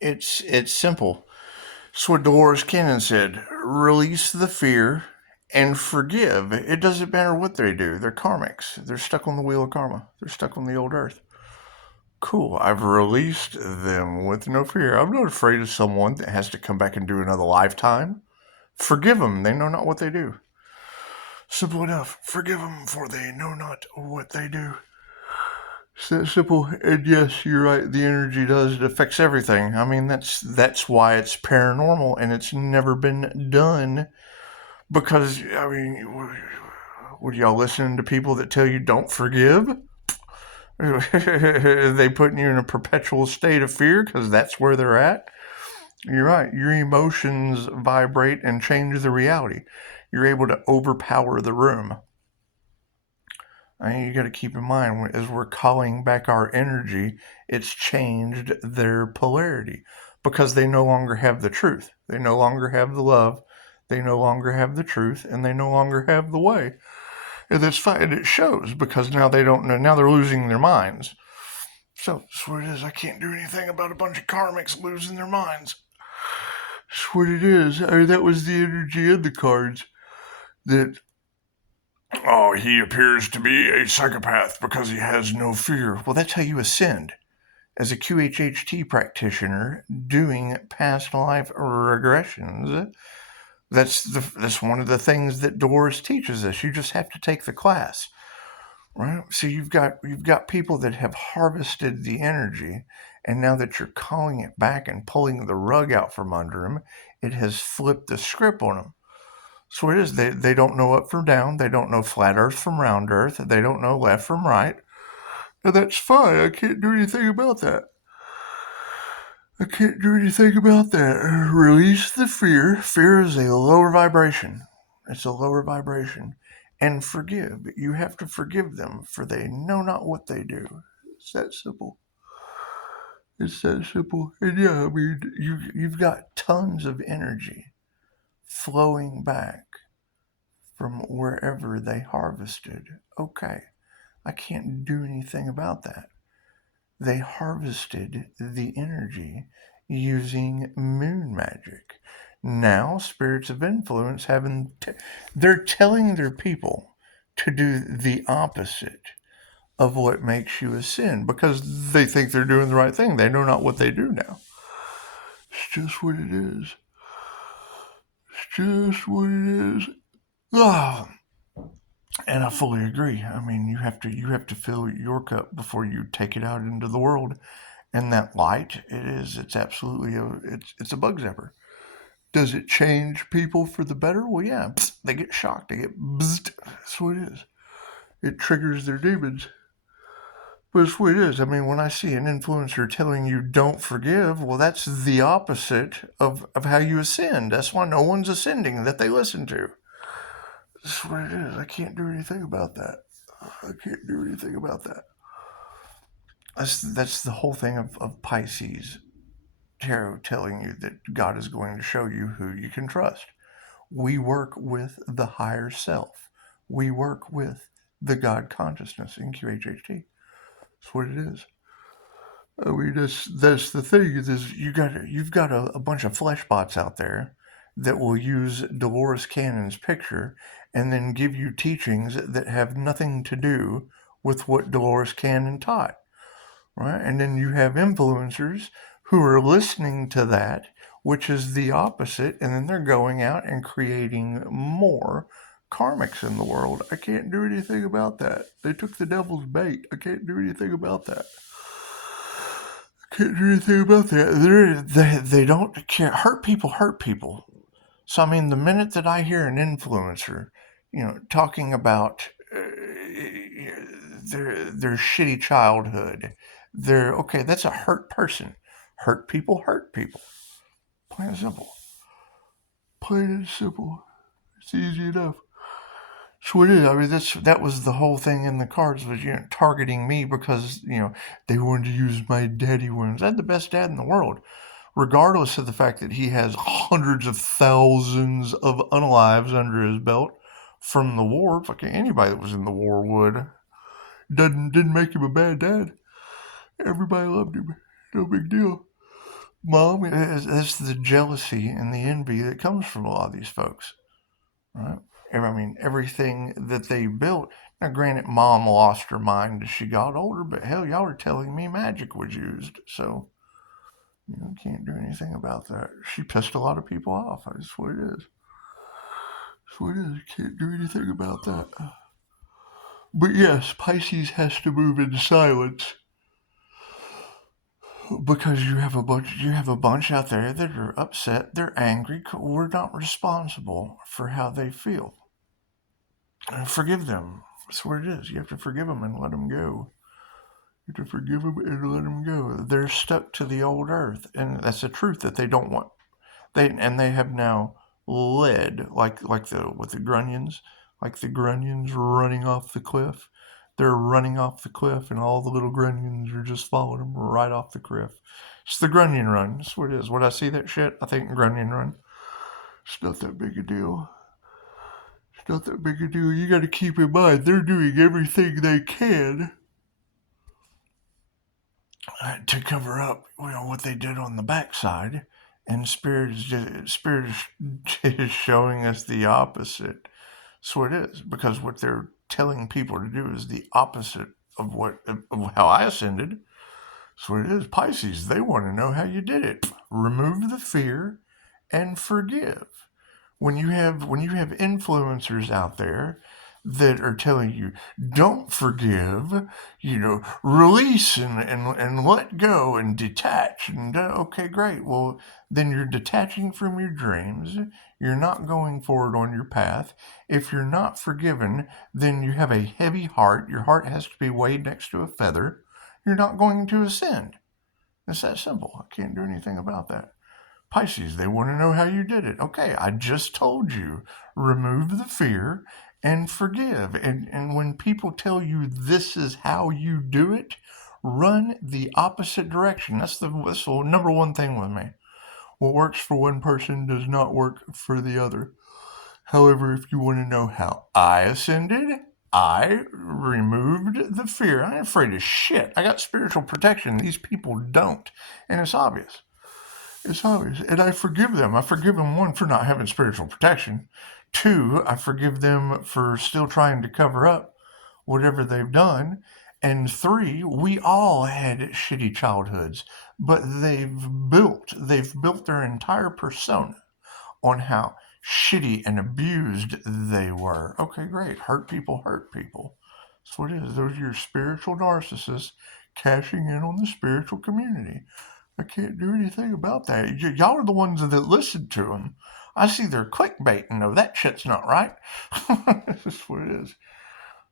It's simple. It's what Dolores Cannon said. Release the fear and forgive. It doesn't matter what they do. They're karmics. They're stuck on the wheel of karma. They're stuck on the old earth. Cool. I've released them with no fear. I'm not afraid of someone that has to come back and do another lifetime. Forgive them. They know not what they do. Simple enough. Forgive them, for they know not what they do. It's that simple. And yes, you're right. The energy does. It affects everything. I mean, that's why it's paranormal and it's never been done. Because, I mean, would y'all listen to people that tell you don't forgive? They putting you in a perpetual state of fear because that's where they're at. You're right. Your emotions vibrate and change the reality. You're able to overpower the room. I mean, you got to keep in mind, as we're calling back our energy, it's changed their polarity because they no longer have the truth. They no longer have the love. They no longer have the truth, and they no longer have the way. And that's fine. And it shows because now they don't know. Now they're losing their minds. So that's what it is. I can't do anything about a bunch of karmics losing their minds. That's what it is. I mean, that was the energy in the cards. That, oh, he appears to be a psychopath because he has no fear. Well, that's how you ascend. As a QHHT practitioner doing past life regressions, that's one of the things that Dolores teaches us. You just have to take the class. Right? So you've got people that have harvested the energy, and now that you're calling it back and pulling the rug out from under them, it has flipped the script on them. So it is. They don't know up from down. They don't know flat Earth from round Earth. They don't know left from right. And that's fine. I can't do anything about that. I can't do anything about that. Release the fear. Fear is a lower vibration. It's a lower vibration. And forgive. You have to forgive them, for they know not what they do. It's that simple. It's that simple. And yeah, I mean, you've got tons of energy flowing back from wherever they harvested. Okay, I can't do anything about that. They harvested the energy using moon magic. Now, spirits of influence they're telling their people to do the opposite of what makes you ascend because they think they're doing the right thing. They know not what they do now. It's just what it is. It's just what it is. Ah, and I fully agree. I mean, you have to fill your cup before you take it out into the world. And that light, it's absolutely it's a bug zapper. Does it change people for the better? Well, yeah. They get shocked. They get bzzzt. That's what it is. It triggers their demons. But it's what it is. I mean, when I see an influencer telling you don't forgive, well, that's the opposite of how you ascend. That's why no one's ascending that they listen to. That's what it is. I can't do anything about that. I can't do anything about that. That's the whole thing of Pisces tarot telling you that God is going to show you who you can trust. We work with the higher self. We work with the God consciousness in QHHT. That's what it is. I mean, that's the thing. Is you've got a bunch of flesh bots out there that will use Dolores Cannon's picture and then give you teachings that have nothing to do with what Dolores Cannon taught, right? And then you have influencers who are listening to that, which is the opposite, and then they're going out and creating more karmics in the world. I can't do anything about that. They took the devil's bait. I can't do anything about that. Can't do anything about that. They don't care. Hurt people hurt people. So, I mean, the minute that I hear an influencer, talking about their shitty childhood, okay, that's a hurt person. Hurt people hurt people. Plain and simple. Plain and simple. It's easy enough. So it is. I mean, that was the whole thing in the cards was targeting me because they wanted to use my daddy wounds. I had the best dad in the world, regardless of the fact that he has hundreds of thousands of unalives under his belt from the war. Fucking anybody that was in the war would. Didn't make him a bad dad. Everybody loved him. No big deal. Mom, it's the jealousy and the envy that comes from a lot of these folks, right? I mean, everything that they built. Now, granted, Mom lost her mind as she got older, but hell, y'all are telling me magic was used, so can't do anything about that. She pissed a lot of people off. That's what it is. That's what it is. Can't do anything about that. But yes, Pisces has to move in silence because you have a bunch out there that are upset, they're angry. We're not responsible for how they feel. Forgive them. That's what it is. You have to forgive them and let them go. You have to forgive them and let them go. They're stuck to the old earth, and that's the truth that they don't want. They have now led like the grunions, like the grunions running off the cliff. They're running off the cliff, and all the little grunions are just following them right off the cliff. It's the grunion run. That's what it is. When I see that shit, I think grunion run. It's not that big a deal. It's not that big a deal. You got to keep in mind they're doing everything they can to cover up, what they did on the backside, and Spirit is showing us the opposite. That's what it is, because what they're telling people to do is the opposite of how I ascended. That's what it is. Pisces, they want to know how you did it. Remove the fear and forgive. When you have influencers out there that are telling you, don't forgive, release and let go and detach. And okay, great. Well, then you're detaching from your dreams. You're not going forward on your path. If you're not forgiven, then you have a heavy heart. Your heart has to be weighed next to a feather. You're not going to ascend. It's that simple. I can't do anything about that. Pisces, they want to know how you did it. Okay, I just told you, remove the fear and forgive. And when people tell you this is how you do it, run the opposite direction. That's the number one thing with me. What works for one person does not work for the other. However, if you want to know how I ascended, I removed the fear. I ain't afraid of shit. I got spiritual protection. These people don't. And it's obvious. It's obvious. And I forgive them. I forgive them, one, for not having spiritual protection. Two, I forgive them for still trying to cover up whatever they've done. And three, we all had shitty childhoods, but they've built their entire persona on how shitty and abused they were. Okay, great. Hurt people hurt people. That's what it is. Those are your spiritual narcissists cashing in on the spiritual community. I can't do anything about that. Y'all are the ones that listen to them. I see they're clickbaiting. No, that shit's not right. That's what it is.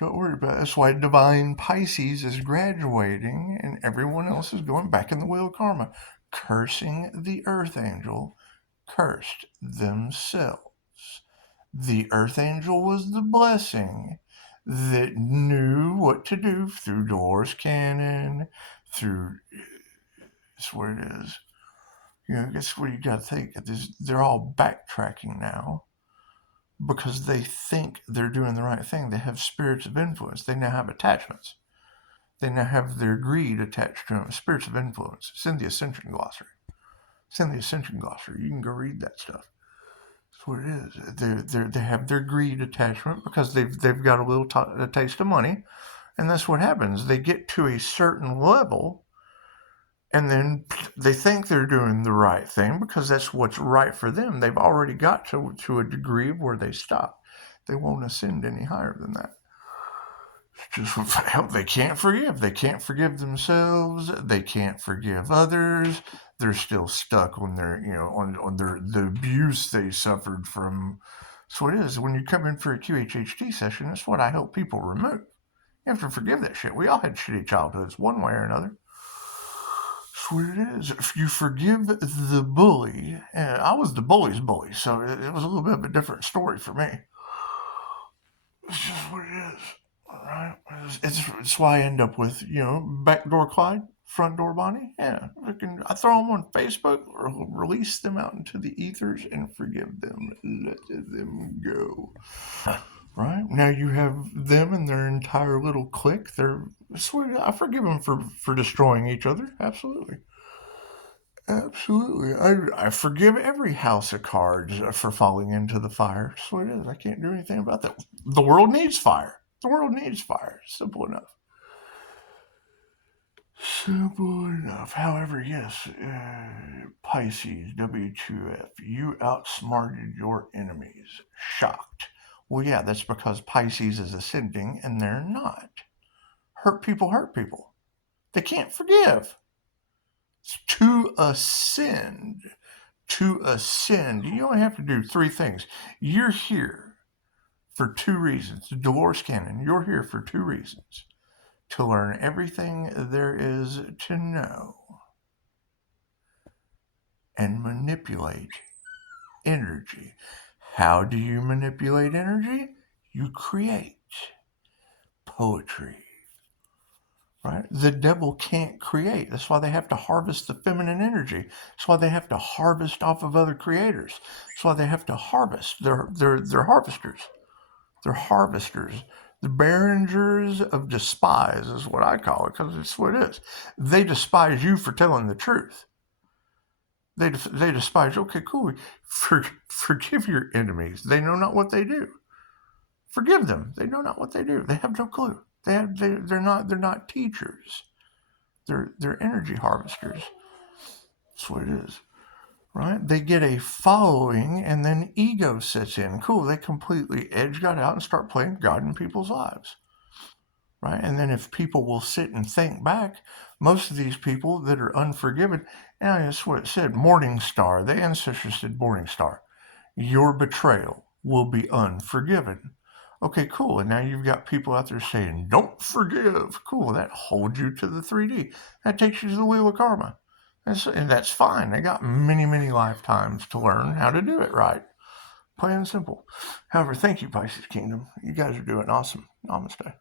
Don't worry about it. That's why Divine Pisces is graduating and everyone else is going back in the wheel of karma. Cursing the Earth Angel, cursed themselves. The Earth Angel was the blessing that knew what to do through Dolores Cannon, through... That's what it is. That's what you got to think. They're all backtracking now because they think they're doing the right thing. They have spirits of influence. They now have attachments. They now have their greed attached to them. Spirits of influence. It's in the Ascension Glossary. It's in the Ascension Glossary. You can go read that stuff. That's what it is. They have their greed attachment because they've got a taste of money, and that's what happens. They get to a certain level, and then they think they're doing the right thing because that's what's right for them. They've already got to a degree of where they stop. They won't ascend any higher than that. It's just help. They can't forgive. They can't forgive themselves. They can't forgive others. They're still stuck on their, the abuse they suffered from. So it is. When you come in for a QHHT session, that's what I help people remove. You have to forgive that shit. We all had shitty childhoods, one way or another. That's what it is. If you forgive the bully, and I was the bully's bully, so it was a little bit of a different story for me. It's just what it is. All right. It's why I end up with, backdoor Clyde, front door Bonnie. Yeah. I throw them on Facebook, release them out into the ethers, and forgive them. Let them go. Right? Now you have them and their entire little clique. I forgive them for destroying each other. Absolutely. Absolutely. I forgive every house of cards for falling into the fire. That's what it is. I can't do anything about that. The world needs fire. The world needs fire. Simple enough. Simple enough. However, yes, Pisces, W2F, you outsmarted your enemies. Shocked. Well, yeah, that's because Pisces is ascending and they're not. Hurt people hurt people. They can't forgive. To ascend, you only have to do three things. You're here for two reasons. Dolores Cannon, you're here for two reasons. To learn everything there is to know and manipulate energy. How do you manipulate energy? You create poetry. Right? The devil can't create. That's why they have to harvest the feminine energy. That's why they have to harvest off of other creators. That's why they have to harvest. They're harvesters. They're harvesters. The Beringers of despise is what I call it, because it's what it is. They despise you for telling the truth. They despise you. Okay, cool. Forgive your enemies. They know not what they do. Forgive them. They know not what they do. They have no clue. They're not teachers. They're energy harvesters. That's what it is. Right? They get a following and then ego sets in. Cool, they completely edge God out and start playing God in people's lives. Right? And then if people will sit and think back, most of these people that are unforgiven, and that's what it said, Morning Star, the ancestors said Morning Star, your betrayal will be unforgiven. Okay, cool. And now you've got people out there saying, don't forgive. Cool. That holds you to the 3D. That takes you to the wheel of karma. And that's fine. They got many, many lifetimes to learn how to do it right. Plain and simple. However, thank you, Pisces Kingdom. You guys are doing awesome. Namaste.